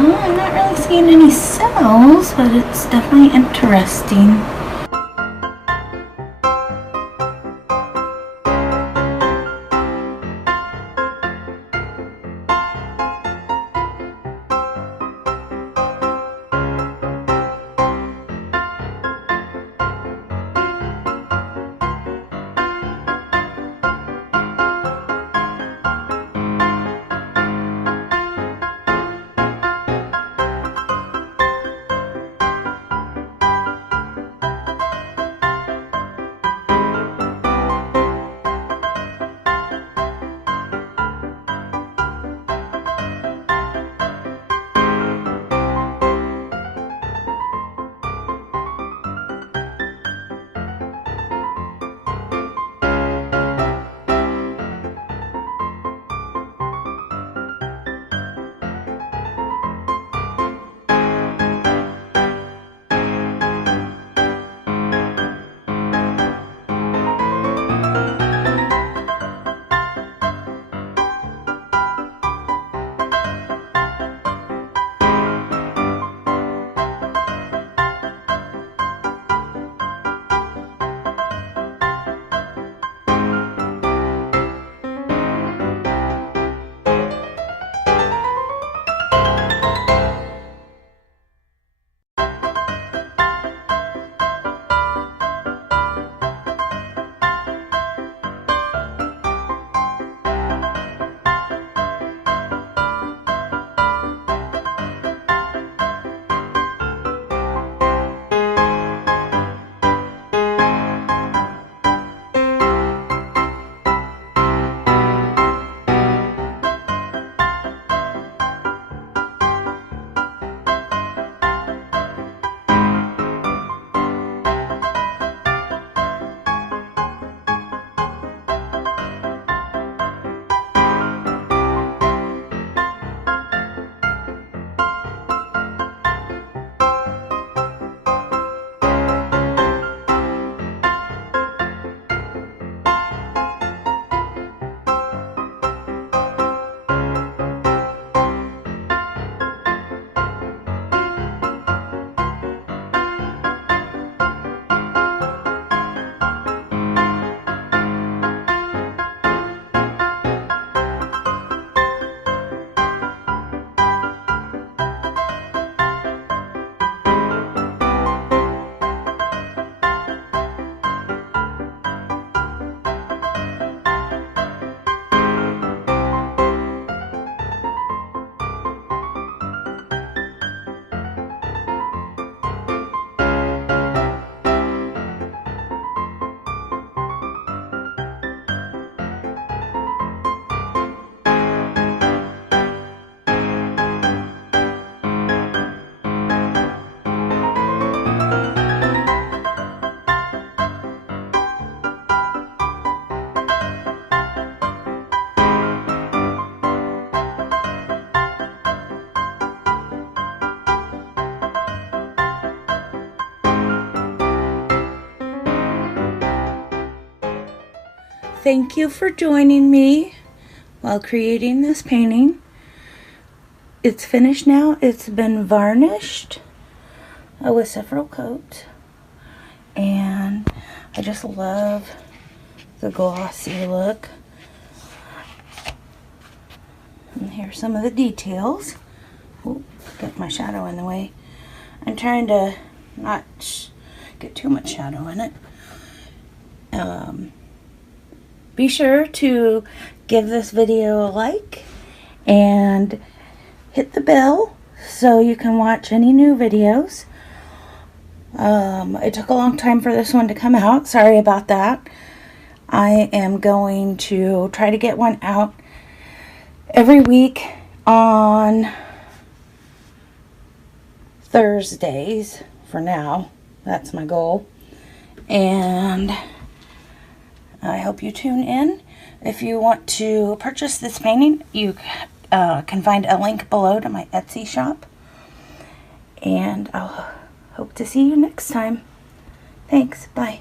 I'm not really seeing any cells, but it's definitely interesting. Thank you for joining me while creating this painting. It's finished now. It's been varnished with several coats, and I just love the glossy look. And here's some of the details. Ooh, got my shadow in the way. I'm trying to not get too much shadow in it. Be sure to give this video a like and hit the bell so you can watch any new videos. It took a long time for this one to come out. Sorry about that. I am going to try to get one out every week on Thursdays for now. That's my goal. And I hope you tune in. If you want to purchase this painting, you can find a link below to my Etsy shop. And I'll hope to see you next time. Thanks. Bye.